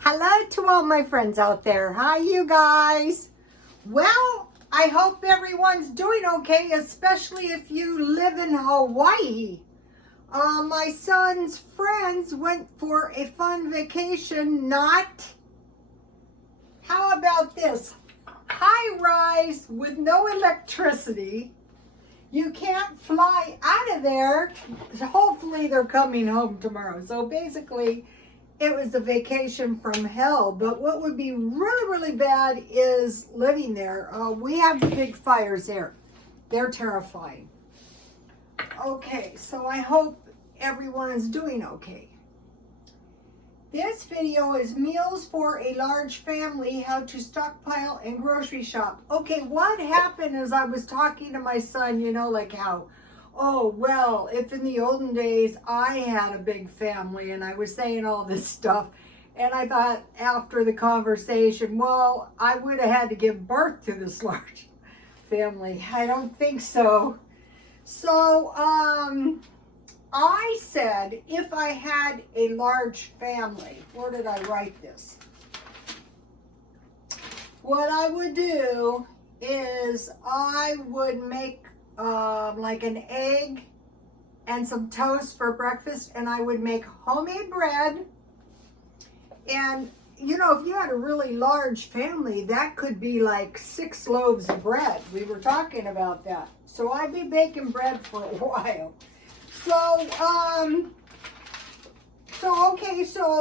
Hello to all my friends out there. Hi, you guys. Well, I hope everyone's doing okay, especially if you live in Hawaii. My son's friends went for a fun vacation, how about this? High rise with no electricity. You can't fly out of there. Hopefully they're coming home tomorrow. So basically, it was a vacation from hell. But what would be really, really bad is living there. We have the big fires there. They're terrifying. Okay, so I hope everyone is doing okay. This video is meals for a large family, how to stockpile and grocery shop. Okay, what happened is I was talking to my son, like how, oh, well, if in the olden days I had a big family, and I was saying all this stuff, and I thought after the conversation, well, I would have had to give birth to this large family. I don't think so. So, I said if I had a large family, where did I write this? What I would do is I would make like an egg and some toast for breakfast, and I would make homemade bread. And if you had a really large family, that could be like 6 loaves of bread. We were talking about that. So I'd be baking bread for a while. So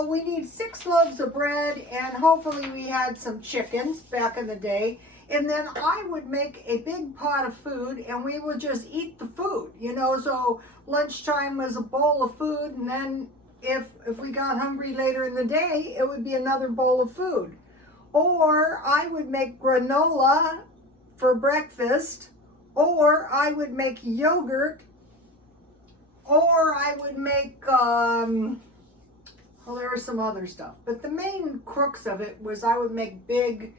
we need 6 loaves of bread, and hopefully we had some chickens back in the day. And then I would make a big pot of food, and we would just eat the food, so lunchtime was a bowl of food, and then if we got hungry later in the day, it would be another bowl of food. Or I would make granola for breakfast, or I would make yogurt, or I would make, there was some other stuff. But the main crux of it was I would make big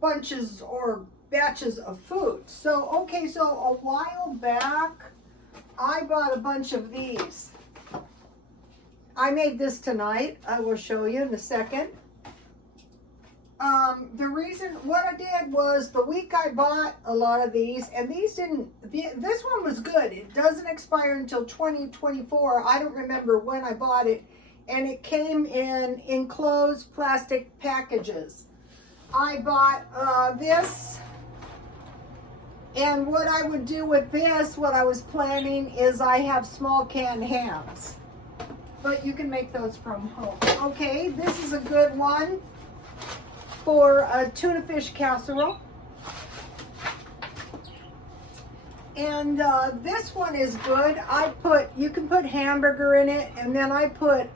bunches or batches of food. So a while back, I bought a bunch of these. I made this tonight. I will show you in a second. The reason, what I did was the week I bought a lot of these, and this one was good. It doesn't expire until 2024. I don't remember when I bought it, and it came in enclosed plastic packages. I bought this, and what I would do with this, what I was planning is I have small canned hams, but you can make those from home. Okay, this is a good one for a tuna fish casserole. And this one is good. You can put hamburger in it, and then I put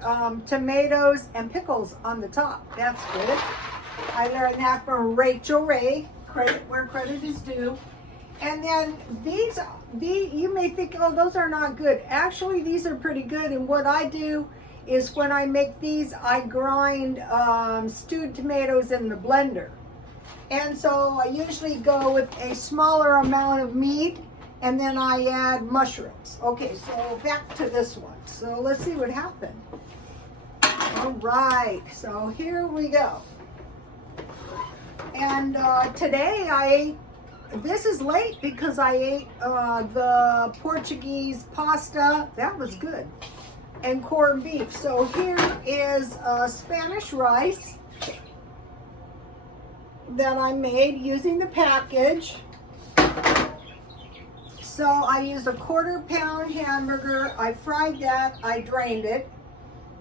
tomatoes and pickles on the top. That's good. I learned that from Rachel Ray, credit where credit is due. And then these, you may think, oh, those are not good. Actually, these are pretty good. And what I do is when I make these, I grind stewed tomatoes in the blender. And so I usually go with a smaller amount of meat, and then I add mushrooms. Okay, so back to this one. So let's see what happened. All right, so here we go. And today this is late because I ate the Portuguese pasta. That was good. And corned beef. So here is Spanish rice that I made using the package. So I used a 1/4 pound hamburger. I fried that. I drained it.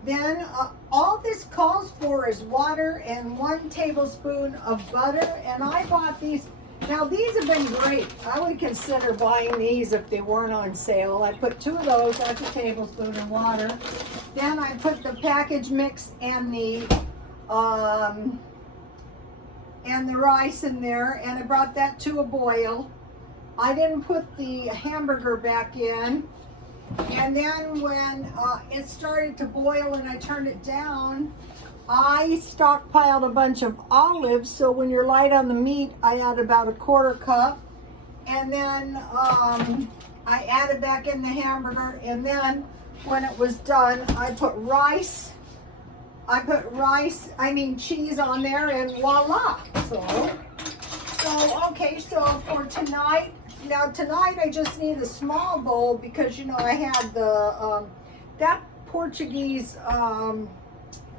Then all this calls for is water and 1 tablespoon of butter. And I bought these. Now these have been great. I would consider buying these if they weren't on sale. I put 2 of those, that's a tablespoon of water. Then I put the package mix and the rice in there, and I brought that to a boil. I didn't put the hamburger back in. And then when it started to boil and I turned it down, I stockpiled a bunch of olives, so when you're light on the meat, I add about a 1/4 cup. And then I added back in the hamburger, and then when it was done, I put cheese on there, and voila. Okay, so for tonight, I just need a small bowl because, you know, I had the, that Portuguese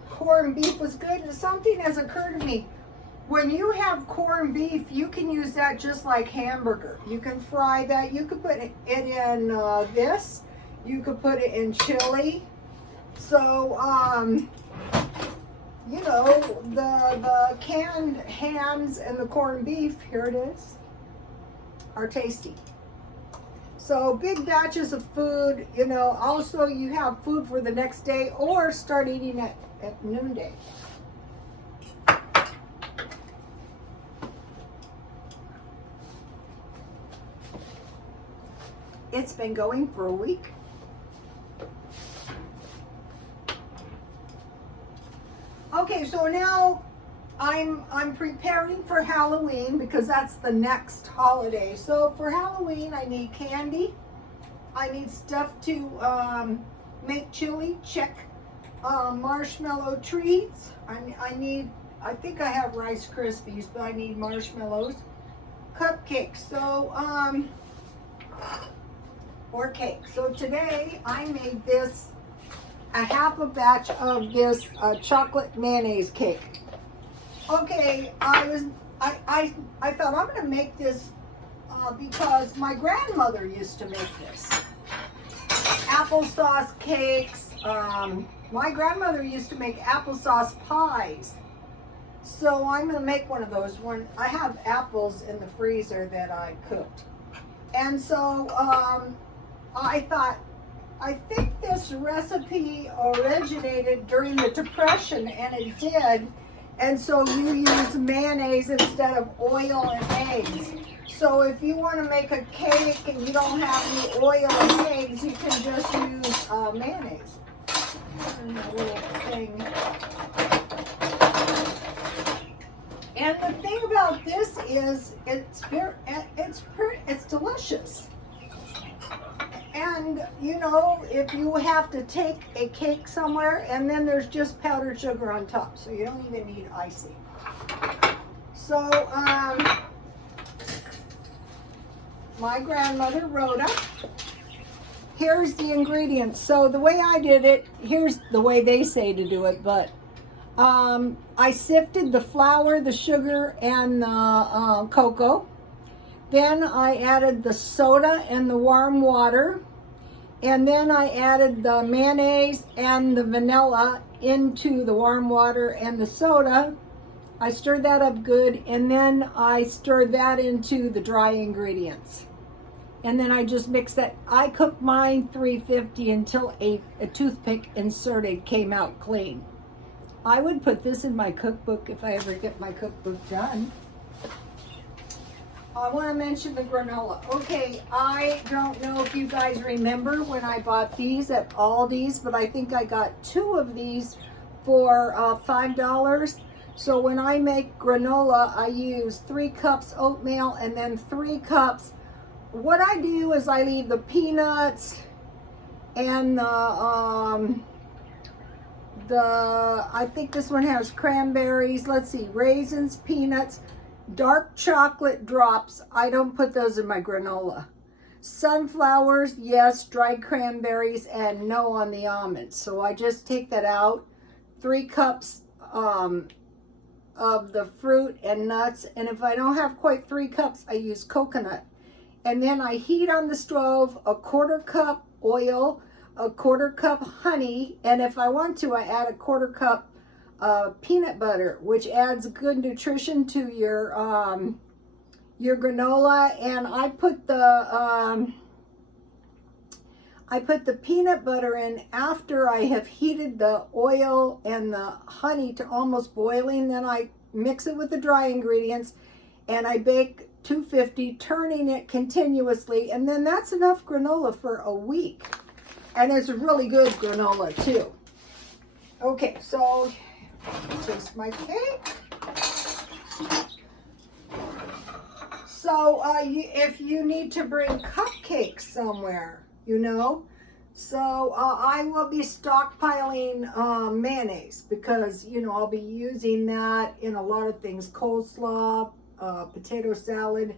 corned beef was good, and something has occurred to me. When you have corned beef, you can use that just like hamburger. You can fry that. You could put it in this. You could put it in chili. So, you know, the canned hams and the corned beef, here it is, are tasty. So big batches of food, you know. Also, you have food for the next day or start eating it at noonday. It's been going for a week. Okay, so now I'm preparing for Halloween because that's the next holiday. So for Halloween, I need candy. I need stuff to make chili. Check. Marshmallow treats. I think I have Rice Krispies, but I need marshmallows. Cupcakes. So or cake. So today I made this, a half a batch of this chocolate mayonnaise cake. Okay, I thought I'm gonna make this because my grandmother used to make this. Applesauce cakes. My grandmother used to make applesauce pies. So I'm gonna make one of those. I have apples in the freezer that I cooked. And so I think this recipe originated during the Depression, and it did. And so you use mayonnaise instead of oil and eggs. So if you want to make a cake and you don't have any oil and eggs, you can just use mayonnaise. And a little thing. And the thing about this is it's delicious. And, you know, if you have to take a cake somewhere, and then there's just powdered sugar on top, so you don't even need icing. So, my grandmother, Rhoda, here's the ingredients. So the way I did it, here's the way they say to do it, but I sifted the flour, the sugar, and the cocoa. Then I added the soda and the warm water. And then I added the mayonnaise and the vanilla into the warm water and the soda. I stirred that up good, and then I stirred that into the dry ingredients. And then I just mixed that. I cooked mine 350 until a toothpick inserted came out clean. I would put this in my cookbook if I ever get my cookbook done. I want to mention the granola. Okay, I don't know if you guys remember when I bought these at Aldi's, but I think I got 2 of these for $5. So when I make granola, I use 3 cups oatmeal and then 3 cups. What I do is I leave the peanuts and I think this one has cranberries. Let's see, raisins, peanuts, dark chocolate drops. I don't put those in my granola. Sunflowers, yes. Dried cranberries, and no on the almonds. So I just take that out. 3 cups of the fruit and nuts. And if I don't have quite 3 cups, I use coconut. And then I heat on the stove a 1/4 cup oil, a 1/4 cup honey, and if I want to, I add a 1/4 cup peanut butter, which adds good nutrition to your granola. And I put the peanut butter in after I have heated the oil and the honey to almost boiling. Then I mix it with the dry ingredients, and I bake 250, turning it continuously, and then that's enough granola for a week. And it's really good granola too. Okay, so taste my cake. So So if you need to bring cupcakes somewhere, you know, so I will be stockpiling mayonnaise because, you know, I'll be using that in a lot of things. Coleslaw, potato salad.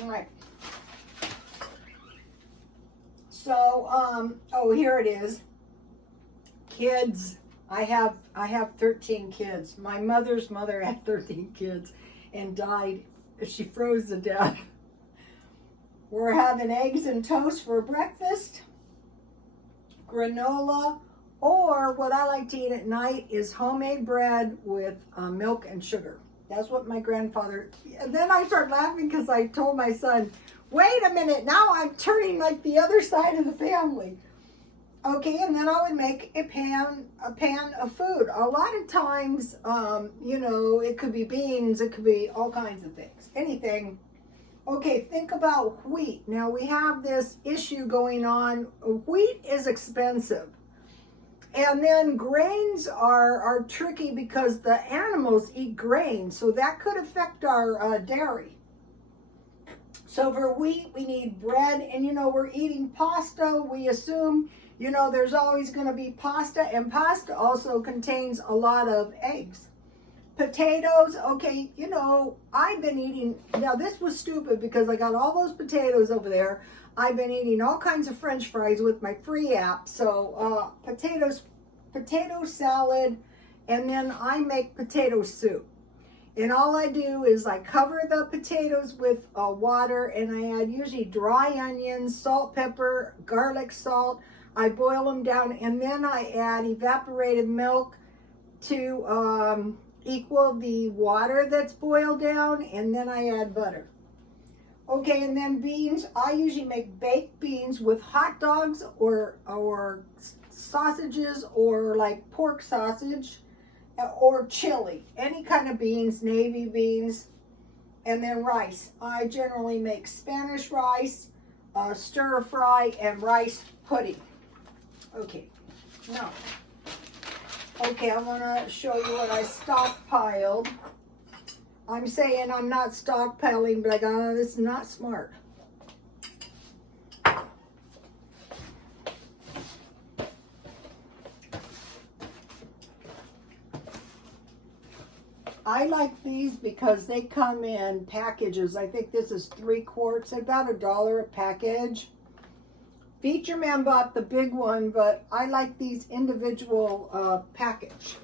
All right. So, oh, here it is. Kids. I have 13 kids. My mother's mother had 13 kids and died. She froze to death. We're having eggs and toast for breakfast, granola, or what I like to eat at night is homemade bread with milk and sugar. That's what my grandfather, and then I start laughing because I told my son, wait a minute, now I'm turning like the other side of the family. Okay, and then I would make a pan of food. A lot of times, you know, it could be beans, it could be all kinds of things, anything. Okay, think about wheat. Now we have this issue going on. Wheat is expensive. And then grains are tricky because the animals eat grain, so that could affect our dairy. So for wheat, we need bread, and you know, we're eating pasta. We assume, you know, there's always going to be pasta, and pasta also contains a lot of eggs. Potatoes, okay, you know, I've been eating, now this was stupid because I got all those potatoes over there. I've been eating all kinds of French fries with my free app. So potato salad, and then I make potato soup. And all I do is I cover the potatoes with water, and I add usually dry onions, salt, pepper, garlic, salt. I boil them down, and then I add evaporated milk to equal the water that's boiled down, and then I add butter. Okay, and then beans. I usually make baked beans with hot dogs or sausages, or like pork sausage, or chili, any kind of beans, navy beans, and then rice. I generally make Spanish rice, stir fry, and rice pudding. Okay, now, okay, I want to show you what I stockpiled. I'm saying I'm not stockpiling, but I got this is not smart. I like these because they come in packages. I think this is 3 quarts, about $1 a package. Feature Man bought the big one, but I like these individual packets.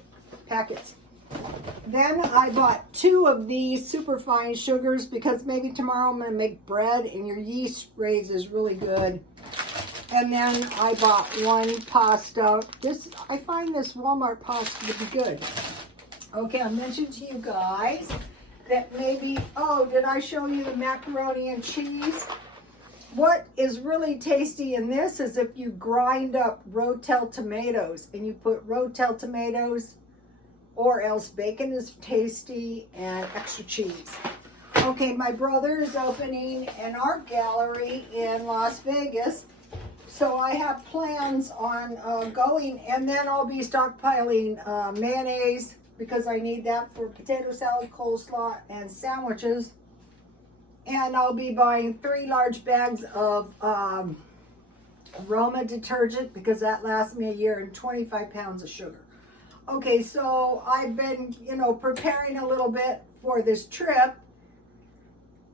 Then I bought 2 of these superfine sugars because maybe tomorrow I'm going to make bread and your yeast raises really good. And then I bought 1 pasta. I find this Walmart pasta to be good. Okay, I mentioned to you guys that maybe, oh, did I show you the macaroni and cheese? What is really tasty in this is if you grind up Rotel tomatoes and you put Rotel tomatoes, or else bacon is tasty, and extra cheese. Okay, my brother is opening an art gallery in Las Vegas, so I have plans on going, and then I'll be stockpiling mayonnaise because I need that for potato salad, coleslaw, and sandwiches. And I'll be buying 3 large bags of Aroma detergent because that lasts me a year, and 25 pounds of sugar. Okay, so I've been, you know, preparing a little bit for this trip.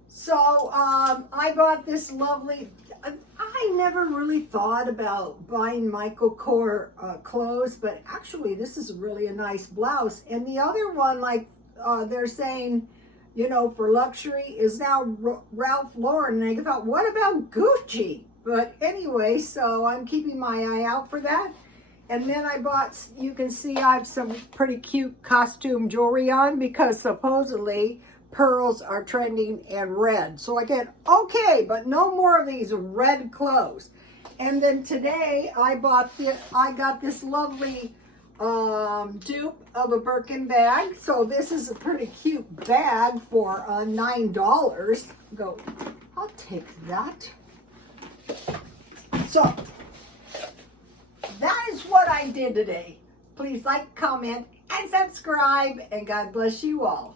So I bought this lovely, I never really thought about buying Michael Kors clothes, but actually this is really a nice blouse. And the other one, like they're saying, you know, for luxury is now Ralph Lauren. And I thought, what about Gucci? But anyway, so I'm keeping my eye out for that. And then I bought, you can see I have some pretty cute costume jewelry on because supposedly pearls are trending, and red. So I get, okay, but no more of these red clothes. And then today I got this lovely dupe of a Birkin bag. So this is a pretty cute bag for $9. Go, I'll take that. So that is what I did today. Please like, comment, and subscribe, and God bless you all.